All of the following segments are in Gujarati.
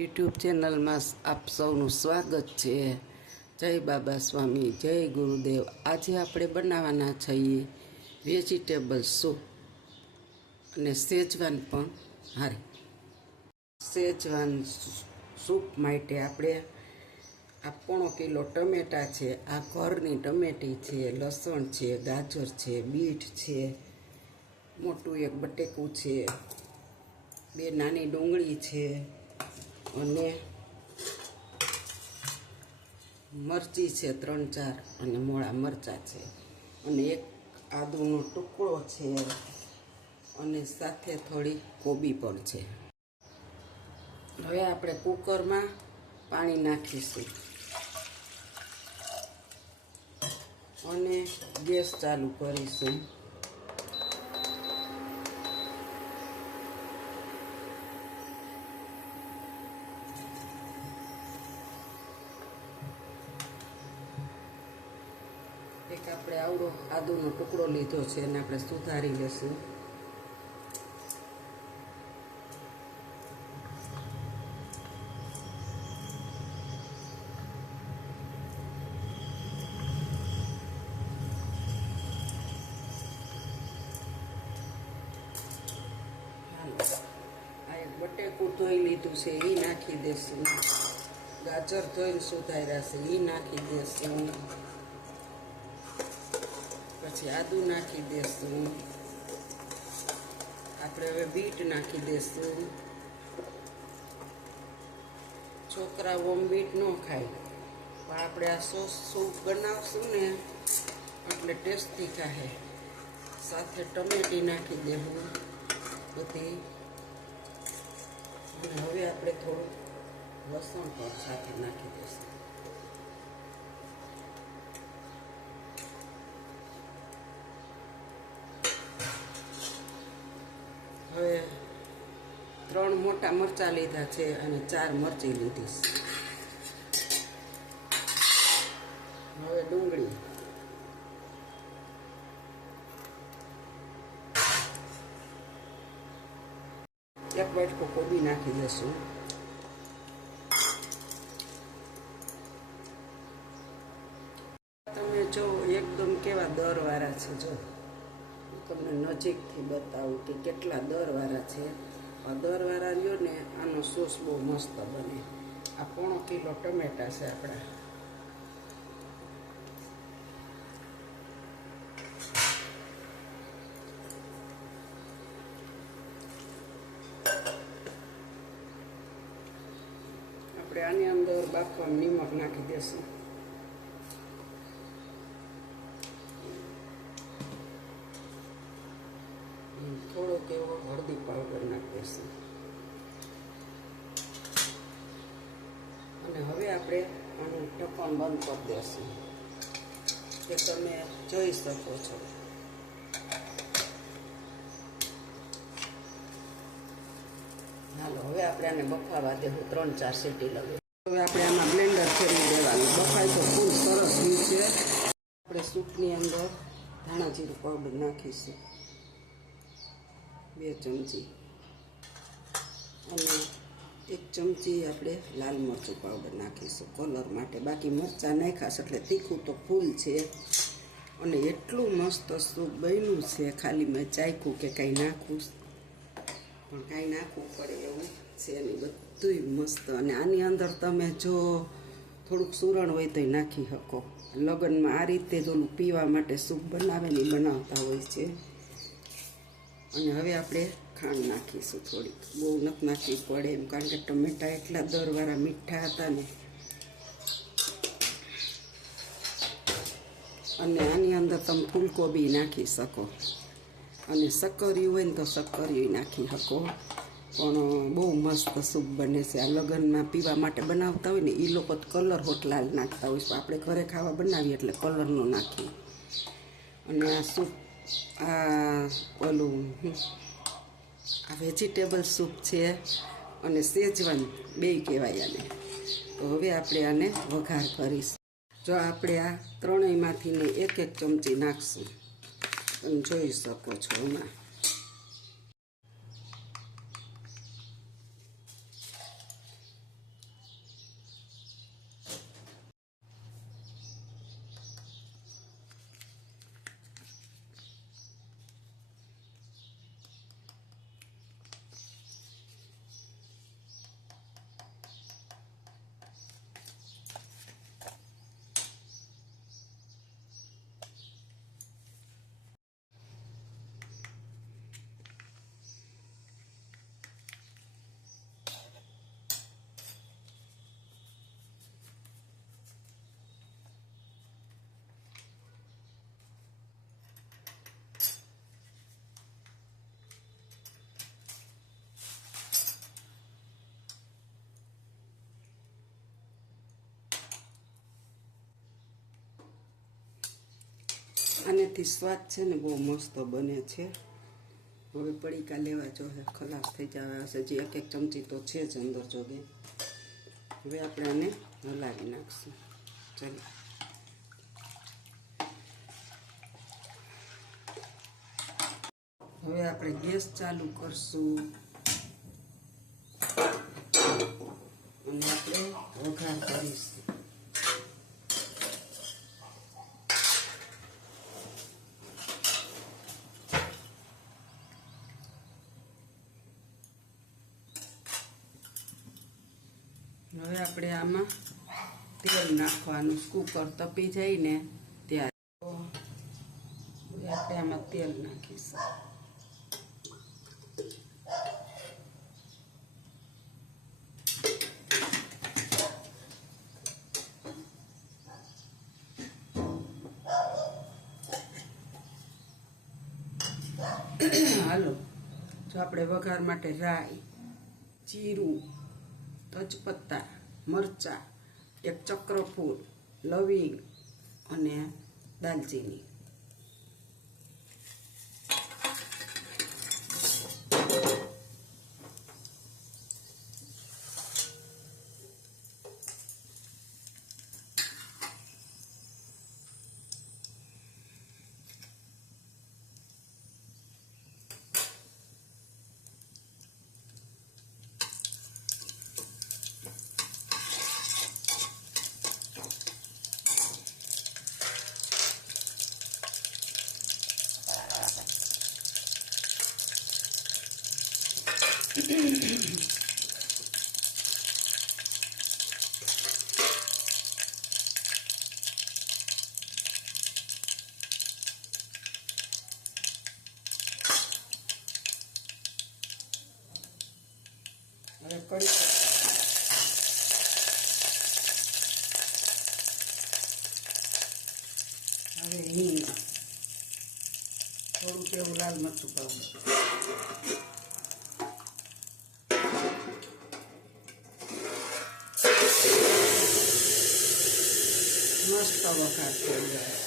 યુટ્યુબ ચેનલમાં આપ સૌનું સ્વાગત છે। જય બાબા સ્વામી, જય ગુરુદેવ। આજે આપણે બનાવવાના છીએ વેજીટેબલ સૂપ અને સેજવાન પણ હારી। સેજવાન સૂપ માટે આપણે આ 1.5 કિલો ટમેટા છે, આ ઘરની ટમેટી છે, લસણ છે, ગાજર છે, બીટ છે, મોટું એક બટેકું છે, 2 નાની ડુંગળી છે અને મરચી છે 3-4 અને મોળા મરચાં છે અને એક આદુનો ટુકડો છે અને સાથે થોડી કોબી પણ છે। હવે આપણે કુકરમાં પાણી નાખીશું અને ગેસ ચાલુ કરીશું। એક આપણે આવડો આદુનો ટુકડો લીધો છે અને આપણે સુધારી લેશું। આ એક બટેકું ધોઈ લીધું છે એ નાખી દેશું, ગાજર ધોઈને સુધાર્યા છે એ નાખી દેશું, પછી આદુ નાખી દેશું, આપણે હવે બીટ નાખી દેશું। છોકરાઓ બીટ ન ખાય પણ આપણે આ સોસ સૂપ બનાવશું ને એટલે ટેસ્ટી ખાહે। સાથે ટમેટી નાખી દેવું બધી અને હવે આપણે થોડું લસણ પણ સાથે નાખી દઈશું। હવે 3 મોટા મરચાં લીધા છે અને 4 મરચી લીધી છે। હવે ડુંગળી, એક વાટકો કોબી નાખી દઈશું, તમે જો એકદમ કેવા દરવાળા છે। જો તમને નજીકથી બતાવું કે કેટલા દરવાળા છે। આ દરવાળા રહ્યો ને આનો સોસ બહુ મસ્ત બને। આ 1.5 કિલો ટમેટા છે આપણા। આપણે આની અંદર બાફવાનું નિમક નાખી દેશું, થોડોક એવો હળદી પાવડર નાખી દેશું અને હવે આપણે આનું ઢક્કણ બંધ કરી દેશું કે તમે જોઈ શકો છો। હાલો હવે આપણે આને બફાવા દેવું, 3-4 સીટી લગાવી। હવે આપણે આમાં બ્લેન્ડર ફેરવી દેવાનું, બફાય તો ફૂલ સરસ નીચે। આપણે સૂપની અંદર ધાણા જીરું પાવડર નાખીશું 2 ચમચી અને 1 ચમચી આપણે લાલ મરચું પાવડર નાખીશું કલર માટે। બાકી મરચાં નાખ્યા એટલે તીખું તો ફૂલ છે અને એટલું મસ્ત સૂપ બન્યું છે। ખાલી મેં ચાખ્યું કે કાંઈ નાખવું પણ કાંઈ નાખવું પડે એવું છે નહીં, બધુંય મસ્ત। અને આની અંદર તમે જો થોડુંક સુરણ હોય તોય નાખી શકો। લગ્નમાં આ રીતે જ ઓલું પીવા માટે સૂપ બનાવેલી બનાવતા હોય છે। અને હવે આપણે ખાંડ નાખીશું થોડીક, બહુ નથી નાખવી પડે એમ, કારણ કે ટમેટા એટલા દરવાળા મીઠા હતા ને। અને આની અંદર તમે ફૂલકોબી નાખી શકો અને શક્કરિયું હોય ને તો શક્કરિયું નાખી શકો, પણ બહુ મસ્ત સૂપ બને છે। આ લગ્નમાં પીવા માટે બનાવતા હોય ને એ લોકો કલર હોટલાલ નાખતા હોય છે, આપણે ઘરે ખાવા બનાવીએ એટલે કલરનો નાખીએ। અને આ સૂપ આ વેજીટેબલ સૂપ છે અને સેજવાન બેય કહેવાય આને। તો હવે આપણે આને વઘાર કરીશું। જો આપણે આ ત્રણેયમાંથી 1-1 ચમચી નાખશું, તમે જોઈ શકો છો એમાં। આનેથી સ્વાદ છે ને બહુ મસ્ત બને છે. હવે પડીકા લેવા જોઈએ, ખલાસ થઈ જવા હશે. જે એક ચમચી તો છે જ અંદર જોગે. હવે આપણે આને હલાવી નાખશું. ચાલો હવે આપણે ગેસ ચાલુ કરશું અને આપણે વઘાર કરીશું. હવે આપણે આમાં તેલ નાખવાનું. કુકર તપી જાય ને ત્યારે આપણે આમાં તેલ નાખીશું. હાલો, જો આપણે વઘાર માટે રાઈ, જીરું, તજપત્તા, મરચાં, એક ચક્રફૂલ, લવિંગ અને દાલચીની. હવે કડી હવે હિંગ, થોડું કેવું લાલ મરચું પાવડર, મસ્ત વઘાર થઈ જાય.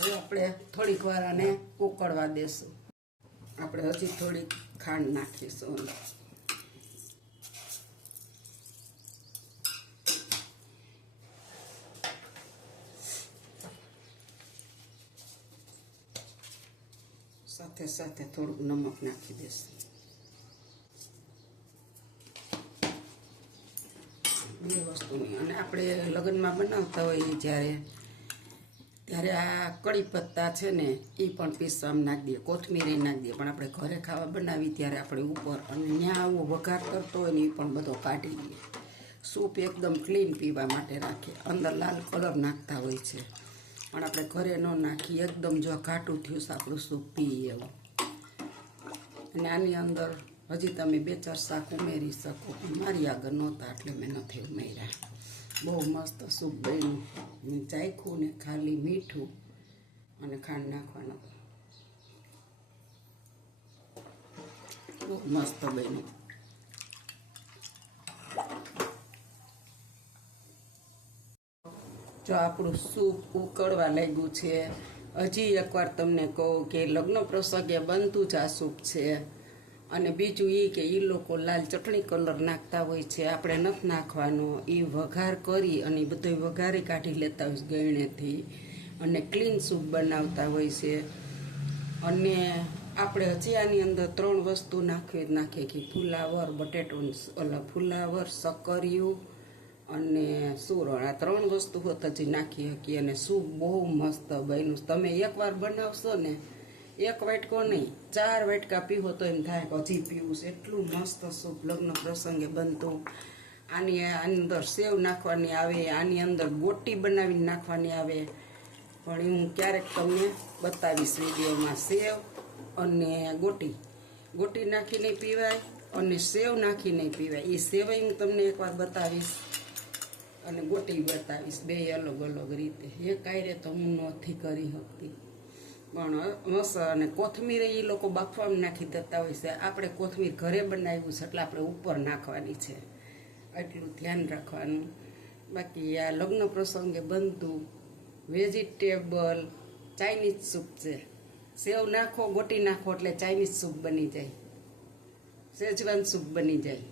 હવે આપણે થોડીક વાર આને ઉકળવા દેશું. આપણે હજી થોડીક ખાંડ નાખીશું. સાથે સાથે થોડુંક નમક નાખી દઈશું. બે વસ્તુની. અને આપણે લગ્નમાં બનાવતા હોઈએ ત્યારે આ કડી પત્તા છે ને એ પણ પીસવામાં નાખી દઈએ, કોથમીરી નાખી દઈએ. પણ આપણે ઘરે ખાવા બનાવી ત્યારે આપણે ઉપર અને ત્યાં આવો વઘાર કરતો હોય ને એ પણ બધો કાઢી દઈએ. સૂપ એકદમ ક્લીન પીવા માટે રાખીએ. અંદર લાલ કલર નાખતા હોય છે પણ આપણે ઘરે ન નાખીએ. એકદમ જો ઘાટું થયું છે આપણું સૂપ પીએ એવું. અને આની અંદર હજી તમે 2-4 શાક ઉમેરી શકો, પણ મારી આગળ નહોતા એટલે મેં નથી ઉમેર્યા. બહુ મસ્ત સૂપ બન્યું. મેં ચાખ્યું ને ખાલી મીઠું અને ખાંડ નાખવાનું. બહુ મસ્ત બન્યું. જો આપણું સૂપ ઉકળવા લાગ્યું છે. હજી એકવાર તમને કહું કે લગ્ન પ્રસંગે બનતું જ આ સૂપ છે. અને બીજું એ કે એ લોકો લાલ ચટણી કલર નાખતા હોય છે, આપણે નથી નાખવાનો. એ વઘાર કરી અને બધું વઘારી કાઢી લેતા હોય ગળણેથી અને ક્લીન સૂપ બનાવતા હોય છે. અને આપણે હજી આની અંદર 3 વસ્તુ નાખીએ કે ફુલાવર, બટેટું ફુલાવર, સક્કરિયું અને સુરણ. આ 3 વસ્તુ હોત હજી નાખી શકીએ. અને સૂપ બહુ મસ્ત બન્યું. તમે એકવાર બનાવશો ને, 1 વાટકો નહીં 4 વાટકા પીવો તો એમ થાય કે હજી પીવું છે. એટલું મસ્ત સૂપ લગ્ન પ્રસંગે બનતું. આની અંદર સેવ નાખવાની આવે, આની અંદર ગોટી બનાવીને નાખવાની આવે. પણ હું ક્યારેક તમને બતાવીશ વિડીયોમાં. સેવ અને ગોટી નાખીને પીવાય અને સેવ નાખીને પીવાય. એ સેવાય હું તમને એકવાર બતાવીશ અને ગોટી બતાવીશ, બે અલગ અલગ રીતે. એ કાંઈ તો હું નથી કરી શકતી, પણ મસ્ત. અને કોથમીર એ લોકો બાફવામાં નાખી દેતા હોય છે. આપણે કોથમીર ઘરે બનાવ્યું છે એટલે આપણે ઉપર નાખવાની છે, એટલું ધ્યાન રાખવાનું. બાકી આ લગ્ન પ્રસંગે બનતું વેજીટેબલ ચાઇનીઝ સૂપ છે. સેવ નાખો, ગોટી નાખો એટલે ચાઇનીઝ સૂપ બની જાય, શેજવાન સૂપ બની જાય.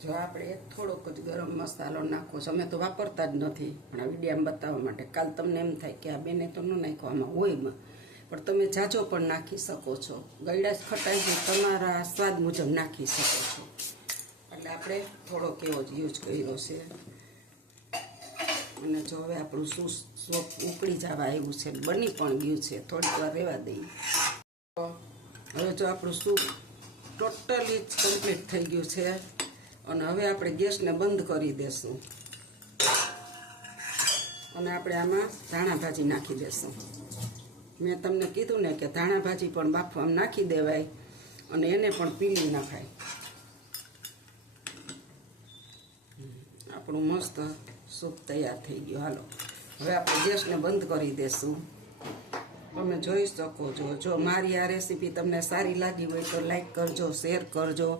જો આપણે થોડોક જ ગરમ મસાલો નાખો છો, અમે તો વાપરતા જ નથી, પણ આ વિડીયામાં બતાવવા માટે. કાલ તમને એમ થાય કે આ બેને તો ન નાખવામાં હોયમાં, પણ તમે જાજો પણ નાખી શકો છો. ગળ્યા ખટાઈ તમારા સ્વાદ મુજબ નાખી શકો છો. એટલે આપણે થોડોક એવો જ યુઝ કર્યો છે. અને જો હવે આપણું સૂપ ઉકળી જવા આવ્યું છે, બની પણ ગયું છે, થોડીક વાર રહેવા દઈએ. હવે જો આપણું સૂપ ટોટલી જ કમ્પ્લીટ થઈ ગયું છે. અને હવે આપણે ગેસને બંધ કરી દેશું અને આપણે આમાં ધાણા ભાજી નાખી દેશું. મેં તમને કીધું ને કે ધાણા ભાજી પણ બાફવામાં નાખી દેવાય અને એને પણ પીલી નાખાય. આપણું મસ્ત સૂપ તૈયાર થઈ ગયું. હાલો હવે આપણે ગેસને બંધ કરી દેશું. તમે જોઈ શકો છો. જો મારી આ રેસીપી તમને સારી લાગી હોય તો લાઈક કરજો, શેર કરજો,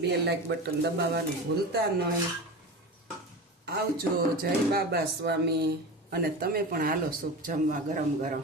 બે લાઈક બટન દબાવવાનું ભૂલતા નહીં. આવજો. જય બાબા સ્વામી. અને તમે પણ હાલો સૂપ જમવા ગરમ ગરમ.